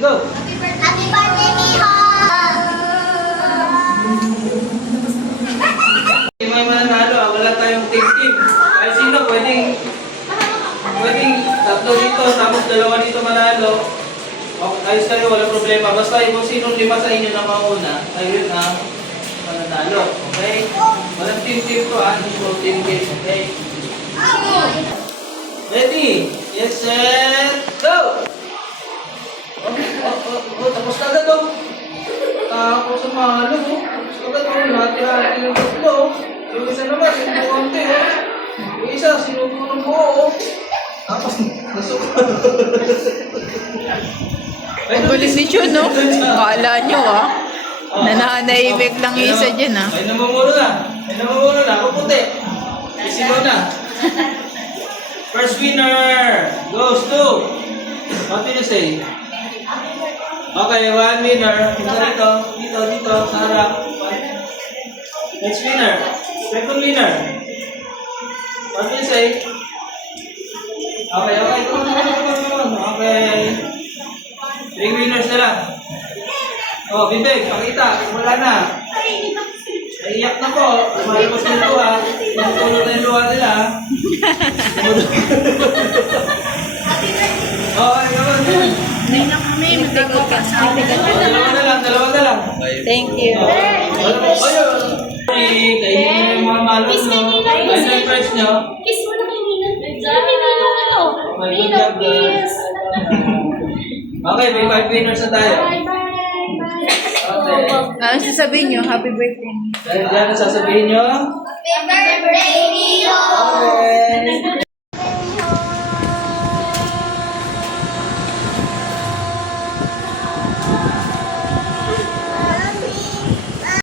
Go! Happy birthday, Miho! May mananalo, wala tayong team. Ay sino pwedeng tatlo dito, tapos dalawa dito manalo. Okay, ayos kayo, wala problema. Basta kung sinong lima sa inyo na mauna, ayun ang mananalo. Okay? Walang team to, no team game. Okay? Ready? Yes, sir! Go! Tapos na agad, oh. Tapos ang mahalo, oh. Tapos agad, oh. Lahat-lahat yung tatlo, oh. Yung isa naman, sinubuhante, oh. Yung isa, sinubuhan ng buo, oh. Tapos, nasubuhan. Ang galing ni Chun, no? Kala nyo, nananahimik lang yung isa dyan, May namumuno na. Puputi. Isigaw na. First winner goes to... What did you say? Okay, one winner. Dito, sa harap. Next winner. Second winner. What did you say? Okay. Come on. Okay. 3 winners na lang. Oh, bibig, pakita. Wala na. Naiyak na po. Malabas na yung luha. Pinutulog na yung luha nila. Okay, come on. May na kami, magdagod ka sa akin. Dalawa na lang. Thank you. Ayun. Kainin mo yung mga malon nyo. Kainin yung friends nyo. Kiss mo na kay Nina. Kay Nina na to. Okay, good Nina, job, kiss. Okay, may 5 winners na tayo. Bye. Okay. Ano sasabihin nyo? Happy birthday. Dahil dyan, sasabihin nyo. Happy birthday, Miho! Okay.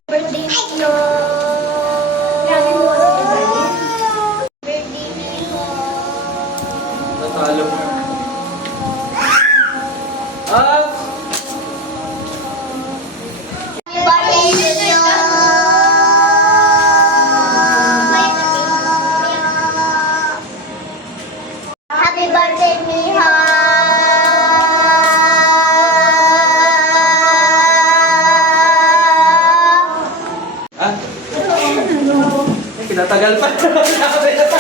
Birthday, Miho! Lagi mo birthday, Miho! Natalo. Ah! Birthday, Miho! Happy birthday, Miho! Ah? Pinatagal pa. Pinatagal pa.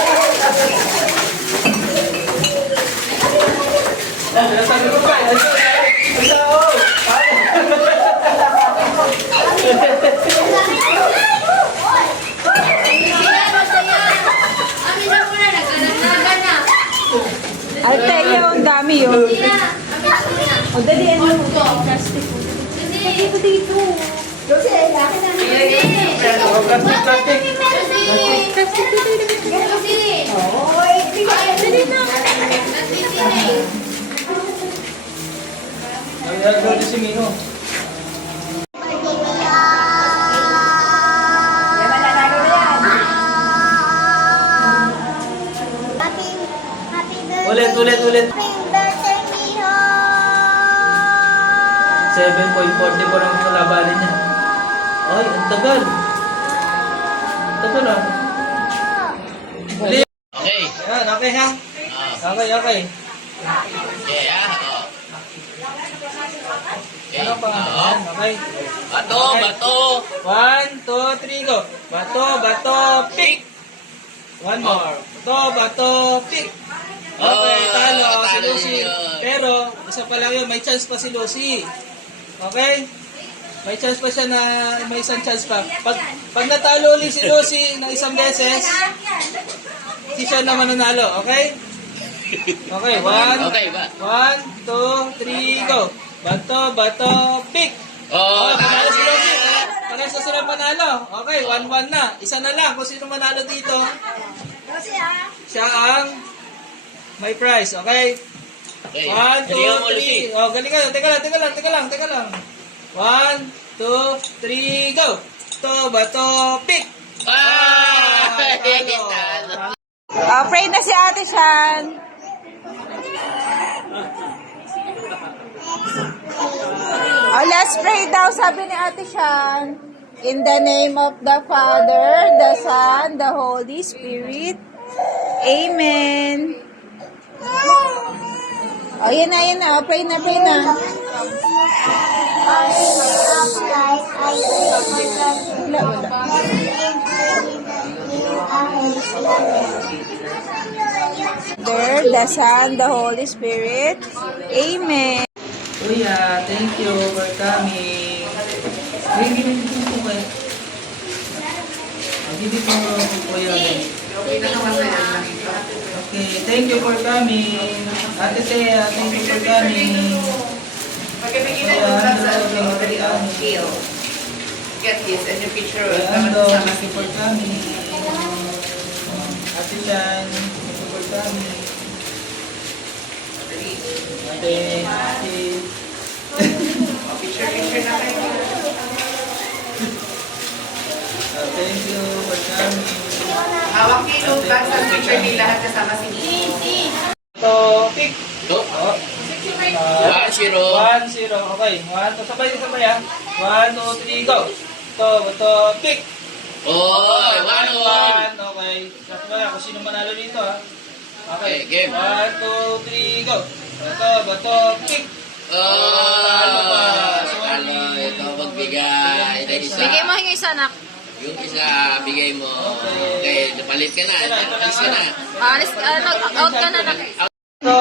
Ate, yung dami yun. O, dali, ano? Plastic. Plastic. Ay, go si Mino. Ulit. Happy birthday, Miho! 7.44 ang kalabanin niya. Ay, ang tagal. Tagal ah. Okay. Yan, okay ha? Okay. Ano pa? Yan, okay. Bato. 1, 2, 3, go. Bato, pick. One more. Bato, pick. Okay, talo si Lucy. Pero, isa pa lang yun, may chance pa si Lucy. Okay? May chance pa siya na, may isang chance pa. Pag natalo ulit si Lucy ng isang beses, hindi siya na mananalo. Okay? Okay, 1, 2, 3, go. Bato, pick. Panalo si Lucy. Parehas na sila manalo. Okay, 1-1 na. Isa na lang. Kung sino manalo dito, siya ang may prize. Okay? 1, 2, 3. Oh, galing ka. Teka lang. 1, 2, 3, go. Bato, pick. Talo. Pray na si Ate Shan. Let's pray daw, sabi ni Ate Shan. In the name of the Father, the Son, the Holy Spirit. Amen. Yan na. Pray na. Wala, wala. There, the Son, the Holy Spirit. Amen. Kuya, thank you for coming. Ay, gawin ko po kayo. Hindi po kuya. Okay, thank you for coming. Ate Thea, thank you for coming. Pagkabigyan Kuya, na ito sa Ando, thank you for coming. shield. Get this and your picture Kuya of Ando, sama thank you for coming. Ate Chan, thank you for coming. Ate, Picture na kayo. thank you for coming. Hawak ni Lucas ang picture ni lahat kasama si Lee. So, pick. Oh, Oh. 1-0. 1-0. Okay. 1, 2, sabay ah. 1, 2, 3, go. Ito, pick. Oh, 1-1. Okay. Sabay ako sino manalo dito ah. Okay. Okay, game. 1, 2, 3, go. Ito, pick. Oh, talo. Ito magbigay. Dahil isa. Bigay mo yung isa, anak. Yung isa, bigay mo. Okay, napalit ka na. Alis ka na. Alis, out ka na, anak. Ito,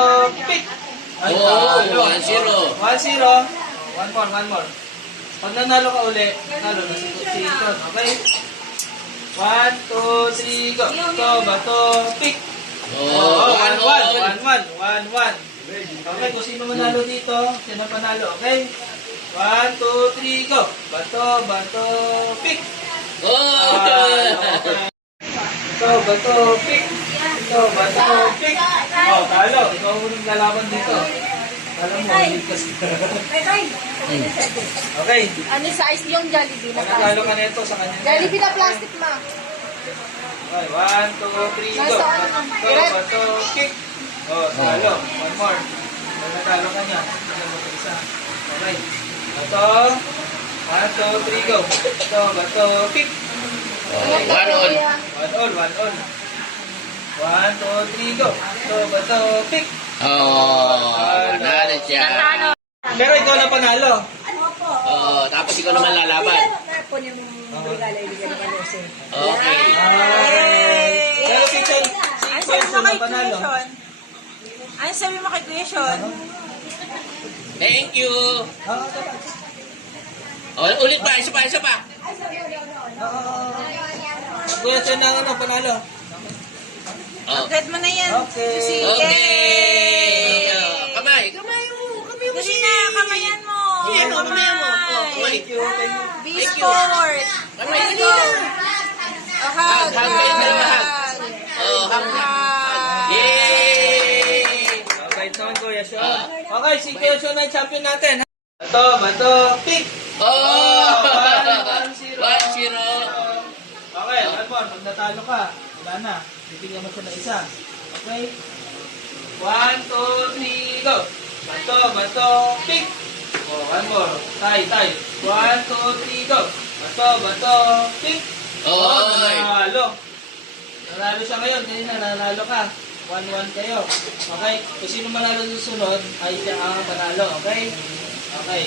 pick. Ay, Oh, talo. 1-0. 1-0. One more. Pag nanalo ka uli, nanalo na si Ton. Okay? 1, 2, 3, go. Ito, pick. Oh, 1-1. Okay, kung sino manalo dito, sino panalo, okay? 1, 2, 3, go! Bato, pick! Oh! Ito, bato, pick! Pick! Oh, talo. Ikaw ang unang lalaban dito. Alam mo, ligtas ka. Okay. Ano size yung Jollibee na Pag natalo ka nito sa kanya. Jollibee na plastic, ma. Okay, 1, 2, 3, go! Nasa ano? Bato, pick! Oh, talo. One more. Pag natalo ka niya, alam mo ito isa. Okay. Bato. 1, 2, 3, go. Bato, pick! Oh, 1-1. 1 all. 1, 2, 3, go. Bato, pick! Oh, panalo siya. Pero ikaw na panalo. Oh, tapos ikaw naman lalaban. Okay. Pero si Ano sabi Quentin mo na kay panalo. Kuya Sean? Ano sabi mo kay Kuya Sean? Thank you. Oo, Oh, ulit pa. Isa pa. Kuya Chen na ano, panalo. Oh. Agad mo na yan. Okay. Si Okay. Kamay mo. Dali na, kamayan mo. Kamay mo. Oh, kamay. Thank you. Be sport. Kamay, Let's sige go. na. Oh, hug. Hug, kayo na, hug. Oh, hug. Hug. Yay! Okay, ito ang Kuya Sean. Okay, si Kuya Sean ang champion natin. Bato, pick! Oh! 1-0. 1-0. Okay, one more. Pag natalo ka, wala na. Bibigyan mo siya ng isa. Okay? 1, 2, 3, go! Bato, pick! Oh, one more. Tie. 1, 2, 3, go! Bato, pick! Oh, nanalo. Nanalo siya ngayon. Kanina, nanalo ka. 1-1 kayo. Okay? Kung sino manalo susunod, ay siya ang panalo. Okay? Okay.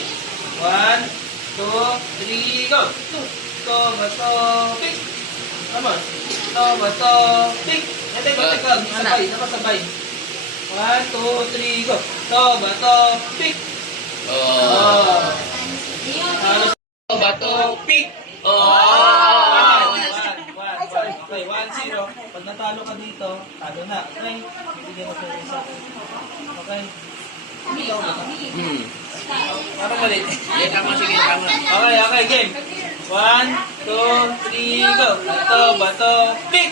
1, 2, 3, go! Bato, pick! Come on. Bato, pick! Teka. Sabay. 1, 2, 3, go! Bato, pick! Oh. Talo. Bato, pick. Oh. Okay, 1-0. Pag natalo ka dito, talo na. Okay? Bibigyan mo siya ng isa. Okay? Parang mali. Yeah, tama, sige, tama. Okay, game. 1, 2, 3, go. Bato, pick!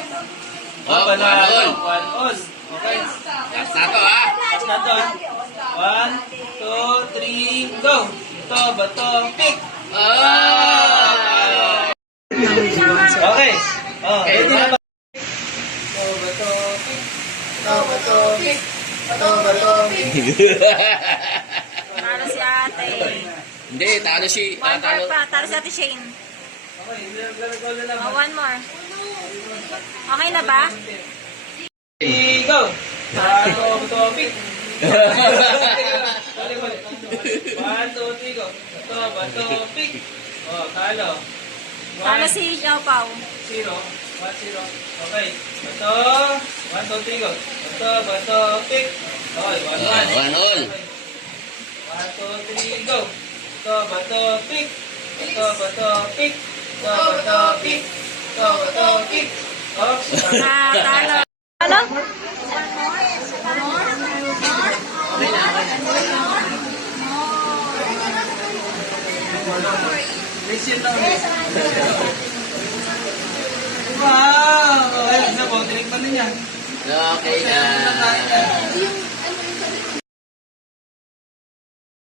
Oh, panalo. 1-1. 1-all. Okay. Last na to, ah. Last na to. 1, 2, 3, go. Bato, pick! Oh. Okay. Oh, Okay, ready na ba? Bato, pick! Bato, pick! Talo si ate. Hindi, talo si... One Talo. more pa. Talo si ate Shane. Okay, go na lang. One more. Okay na ba? Go! Bato, pick! 1, 2, 3, go. Bato, pick! Oh, talo. Sana si Xiao Pao. 0. 1-0. Okay. Bato. 1, 2, 3, go. Bato, bato, pick. Okay, 1-1. 1-1. 1, 2, 3, go. Bato, bato, pick. Bato, bato, pick. Bato, bato, pick. Bato, bato, pick. Oops. Talo. Talo? Reset na ulit. Wow! Okay, isa po. Tinikman din yan. Okay na. Tayo.